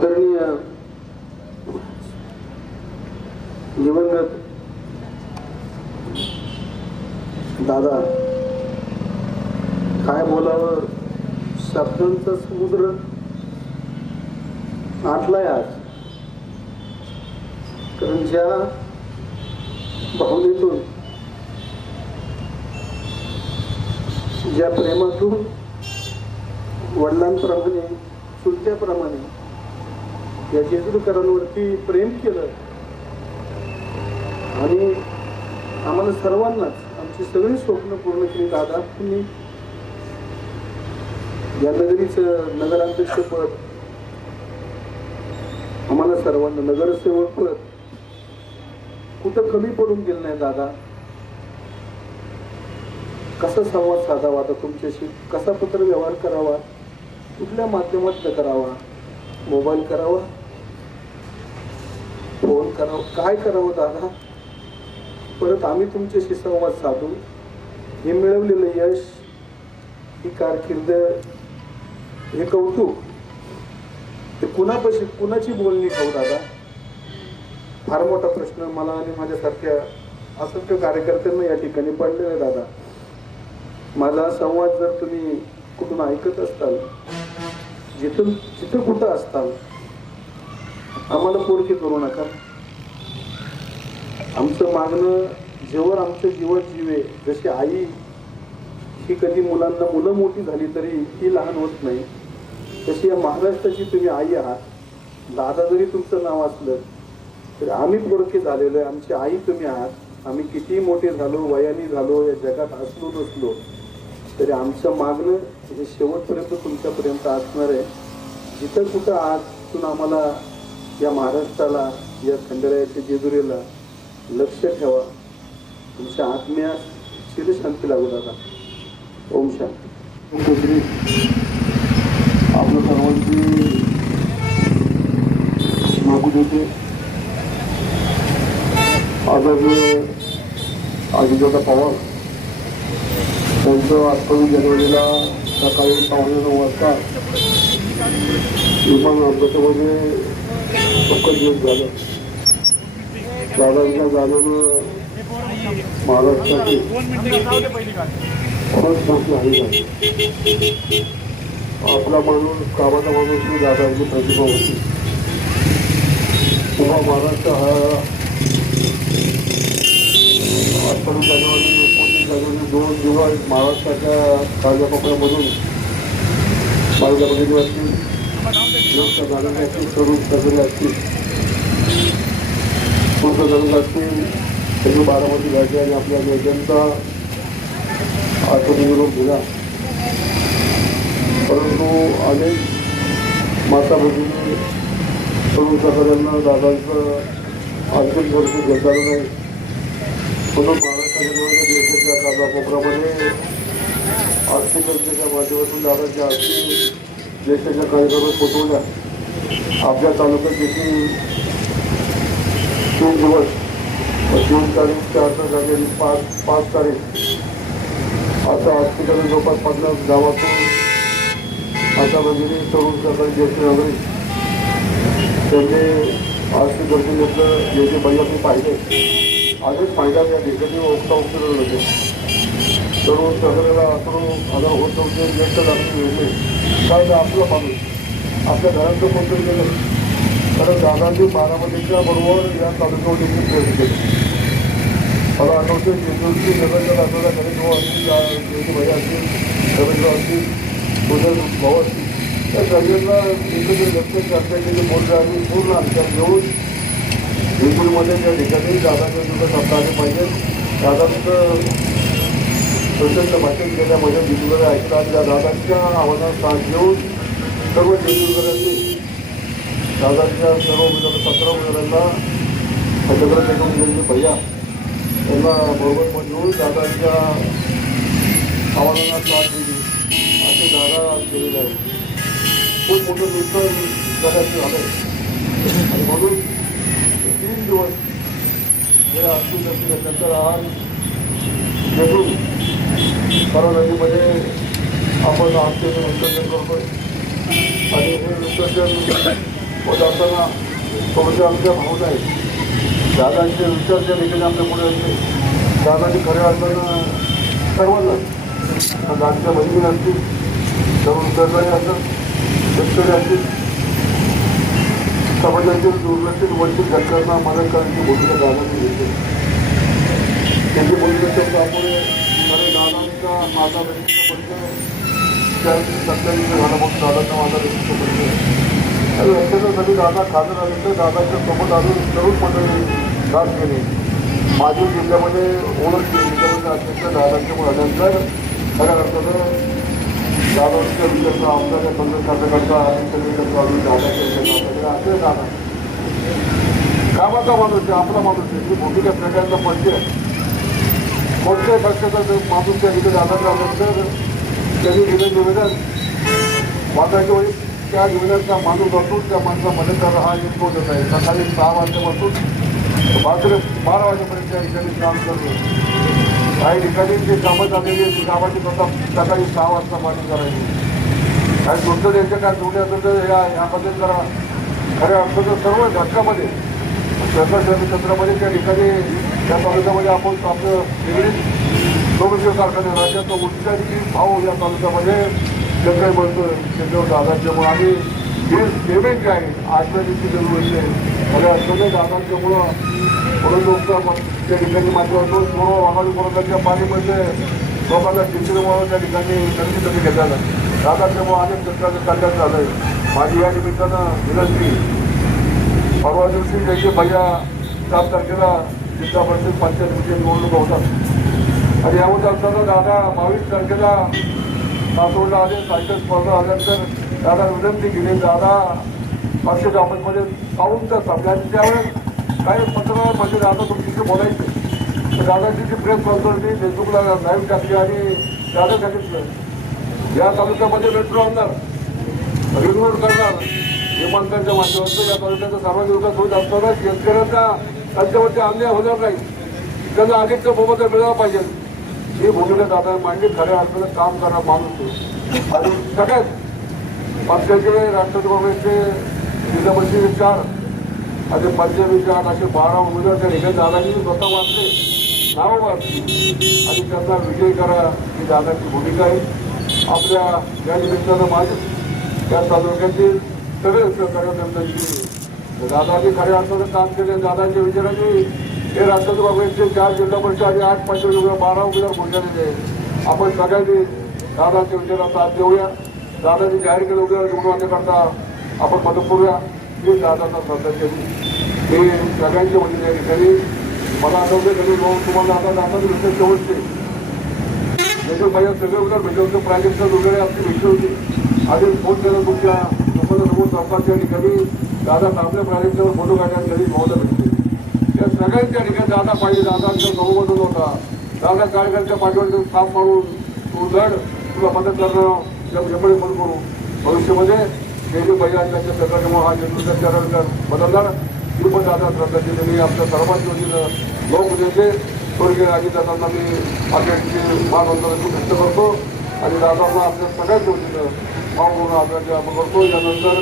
आदरणीय दिवंगत दादा, काय बोलावं, शब्दांचा समुद्र आटलाय आज. कारण ज्या भावनेतून, ज्या प्रेमातून वडिलांप्रमाणे चुलत्याप्रमाणे या जेजुरीकरांवरती प्रेम केलं आणि आम्हाला सर्वांनाच आमची सगळी स्वप्न पूर्ण केली. दादा, तुम्ही या नगरीचं नगराध्यक्षपद, आम्हाला सर्वांना नगरसेवक पद कुठं कमी पडून गेलं नाही. दादा, कसा संवाद साधावा आता तुमच्याशी, कसा पत्र व्यवहार करावा, कुठल्या माध्यमातून करावा, मोबाईल करावा, फोन करावा, काय करावं दादा. परत आम्ही तुमच्याशी संवाद साधू. हे मिळवलेलं यश, ही कारकीर्द, हे कौतुक, ते कुणापाशी कुणाची बोलणी खाऊ दादा. फार मोठा प्रश्न मला आणि माझ्यासारख्या असंख्य कार्यकर्त्यांना या ठिकाणी पडलेला आहे दादा. माझा संवाद जर तुम्ही कुठून ऐकत असताल, जिथं कुठं असताल, आम्हाला पोरकी करू नका. आमचं मागणं जेव्हा आमच्या जीवात जीवे, जशी आई ही कधी मुलांना, मुलं मोठी झाली तरी ती लहान होत नाही, तशी या महाराष्ट्राची तुम्ही आई आहात. दादा जरी तुमचं नाव असलं तरी आम्ही पोरके झालेलो आहे. आमची आई तुम्ही आहात. आम्ही किती मोठे झालो, वयाने झालो, या जगात असलो नसलो तरी आमचं मागणं हे शेवटपर्यंत तुमच्यापर्यंत असणार आहे. जिथं कुठं आहात तिथून आम्हाला, या महाराष्ट्राला, या खंडेरायाच्या जेजुरीला लक्ष ठेवा. तुमच्या आत्म्यास चिरशांती लागू दादा. ओम शांती. आपलं सर्वांची मागू देते. आदरणीय अजितदादा पवार त्यांचं 28 जानेवारीला सकाळी 9:15 वाजता विमान अपघातामध्ये चक्कर दिवस झालं. दादांच्या जाण्यानं महाराष्ट्राची खूप मोठी हानी झाली. आपला माणूस, कामाचा माणूस ही दादांची प्रतिभा होती. तेव्हा महाराष्ट्र हा 28 जानेवारी 29 जानेवारी 2 दिवस महाराष्ट्राच्या काळजाकोपऱ्यामधून बाळगा बघितले असतील, लोक झालेले असतील, तरुण सगळे असतील, पूर्ण जरूर असतील, त्यांनी बारामती घ्यायचे आणि आपल्या नेत्यांचा आठवणी निरोप दिला. परंतु अनेक माता भगिनी, तरुण सहकाऱ्यांना दादांचं आर्थिक भरपूर घेता नाही. म्हणून महाराष्ट्राच्या देशाच्या काळजाकोपऱ्यामध्ये आर्थिक संस्थेच्या माध्यमातून दादांच्या आर्थिक देशाच्या कार्यक्रमात पोचवल्या. आपल्या तालुक्यात देखील 3 दिवस, 3 तारीख, 4 जानेवारी, 5 तारीख आता हॉस्पिटल जवळपास 50 गावातून आता भगिनी, तरुण सहकारी, ज्येष्ठ नागरिक त्यांनी आर्थिक दर्शन घेतलं. ज्याचे भैया मी पाहिले, आजच फायदा या ठिकाणी ओळखता उतरले होते. तरुण सहकार्याला आदर होत नव्हते. ज्येष्ठ नागरिक होते. काय आपलं माणूस आपल्या घराचं कोणतं गेलं. कारण दादांनी बारामतीच्या बरोबर या तालुक्यावर देखील प्रयत्न केले. मला आठवतं जेजुरीची नगरच्या दादाला गणेशभाऊ असतील, ज्योती भैया असतील, रवींद्र असतील, उदय भाऊ असतील, त्या सगळ्यांना एकत्र लक्ष करण्याचे जे बोलले आणि पूर्ण अंतर घेऊन जेजुरीमध्ये त्या ठिकाणी दादाच्या सुद्धा शब्द आले पाहिजे. दादांचं प्रचंड भाषण केल्यामध्ये जेजुरी ऐकतात. त्या दादांच्या आवाजात साथ घेऊन सर्व जेजुरीकरांनी दादांच्या सर्व उमेदवार 17 उमेदवारांना सगळं टेकून गेलेले भैया त्यांना बरोबर घेऊन दादांच्या आव्हानांना साथ दिली असे दादा केलेले आहे. खूप मोठं नुकसान जगाचं झालं आणि म्हणून 3 दिवस हे आर्थिक नंतर आज जेजूर करा नदीमध्ये आपण आरतीचं विसर्जन करतोय आणि हे विसर्जन होत असताना थोडंसं आमच्या भावना आहेत. दादांचे विचार त्या ठिकाणी आपल्या पुढे असते. दादाची खऱ्या अर्थानं सर्वांनाच दादाच्या बहिणी असतील, तरुण सहकारी असतात, शेतकरी असतील, समाजातील दुर्लक्षित वंचित घटकांना मदत करण्याची भूमिका दादांनी घेतली. त्याची भूमिका शब्द आपण खरे दादांचा माझा व्यक्तित्व परिचय 27 झाला मग दादांचा माझा व्यक्तित्व परिचय आणि याच्यासाठी दादा खासदार आले तर दादाच्या सोबत अजून तरुण मंडळी काम केले. माझी जिल्ह्यामध्ये ओळख केली. जिल्ह्यामध्ये अध्यक्ष दादांच्या आल्यानंतर खऱ्या अर्थानं दादांच्या विचारचा आमदार काँग्रेस कार्यकर्ता आणि सगळीकडचा अजून दादाच्या असे दादा कामाचा माणूस आहे, आपला माणूस आहे. ही भूमिका सगळ्यांना पडते. कोणत्याही पक्षाचा माणूस त्या तिथे दादांना आल्यानंतर त्यांनी दिलं निवेदन वाटायच्या वेळी त्या निवेदनचा माणूस असून त्या माणसाला मदत करणं हा एक होत आहे. सकाळी 6 वाजल्यापासून 12 वाजेपर्यंत त्या ठिकाणी काम करतो. काही ठिकाणी जे कामं झालेली आहे गावाची स्वतः सकाळी 6 वाजता पाणी करायची. काही दुसरं द्यायचं काय जोडले असेल तर यामध्ये जरा खऱ्या अर्थानं सर्व घटकामध्ये शहरी क्षेत्रामध्ये त्या ठिकाणी त्या तालुक्यामध्ये आपण आपलं निगडीत दोनशे कारखाने राज्याचा उच्चारी भाव या तालुक्यामध्ये जे काही बोलतो त्याच्यावर दादांच्यामुळं आणि हे पेमेंट जे आहे आजच्या दिवशी जरूर आहे खऱ्या अर्थानं दादांच्यामुळं थोडं लोक त्या ठिकाणी मात्र होतो. पूर्व वाघाडी कोरोनाच्या पाणीमध्ये लोकांना शिक्षणामुळे त्या ठिकाणी खरेदी कमी घेतात. दादांच्यामुळं अनेक क्षेत्राचं कल्याण झालं आहे. माझी या निमित्तानं विनंती परवा दिवशी जयचे भैया 7 तारखेला जिल्हा परिषद पंचायतीची निवडणूक होतात आणि यामध्ये असताना दादा 22 तारखेला सासवडला आले. सायकल स्पर्धा आल्यानंतर दादा विनंती केली. दादा पक्षाच्या ऑफिसमध्ये पाहून तर सगळ्यांनी त्यावेळेस काही पत्रमध्ये दादा तुमच्याशी बोलायचे तर दादाची जी प्रेस कॉन्फरन्स फेसबुकला लाईव्ह टाकली आणि दादा सांगितलं या तालुक्यामध्ये मेट्रो आणणार, रिन्यूअल करणार, विमानतळाच्या माध्यमातून या तालुक्याचा सर्वांगीण विकास होत असताना शेतकऱ्यांना त्यांच्यावरती अन्याय होणार नाही, त्यांना अधिकचा मोबदला मिळाला पाहिजे ही भूमिका दादा मांडली. खऱ्या अर्थानं काम करणारा माणूस आणि सगळ्यात पक्षाचे राष्ट्रवादी काँग्रेसचे जिल्हा परिषदेचे 4 आणि पंचायतीचे 8 असे 12 उमेदवार त्या ठिकाणी दादांनी स्वतः वाचले, नावं वाचली आणि त्यांना विजयी करा ही दादाची भूमिका आहे. आपल्या या निमित्तानं माझे त्या तालुक्यातील सगळे सहकार्य दादांनी खऱ्या अर्थानं काम केले. दादांच्या विचारांनी हे राष्ट्रवादी काँग्रेसचे 4 जिल्हा परिषद आणि 8 पंचायत 12 उमेदवार घोषणा आहे. आपण सगळ्यांनी दादांच्या विचारात साथ देऊया. दादांनी जाहीर केलं उद्या निवडून आणण्याकरता आपण मदत करूया. मी दादांना श्रद्धा केली. मी सगळ्यांच्या वतीने या ठिकाणी मला आठवते कधी तुम्हाला आता दादांचे विषय शेवटचे त्याच्या पहिल्या सगळे उद्या भेटले होते. प्रायव्हेटच्या वगैरे आपली भेटली होती आणि फोन केला तुमच्या समोर सरकारच्या ठिकाणी दादा आपल्या प्रायव्हेटच्यावर फोटो काढण्यात घरी भावना भेटते. त्या सगळ्यांच्या ठिकाणी दादा पाहिजे. दादांचा बहुमत होता. दादा कार्यकर्त्या पाठीवर काम मारून तू जड तुला मदत करणं एवढे पण करू भविष्यामध्ये जे भैया त्यांच्या सरकारमुळे हा नेतृत्व चरण बदलणार ही पण दादा श्रद्धा केली. मी आपल्या सर्वांच्या वतीनं लोकनेते स्वर्गीय अजितदादांना मी आपल्याची मानवंदनाची व्यक्त करतो आणि दादांना आपल्या सगळ्यांच्या वतीनं भावपूर्ण आदरांची आपण करतो. यानंतर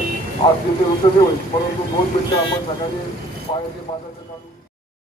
आज तिथे उत्सवी होईल परंतु 2 मिनिटं आपण सगळ्यांनी पायाचे बाजाचे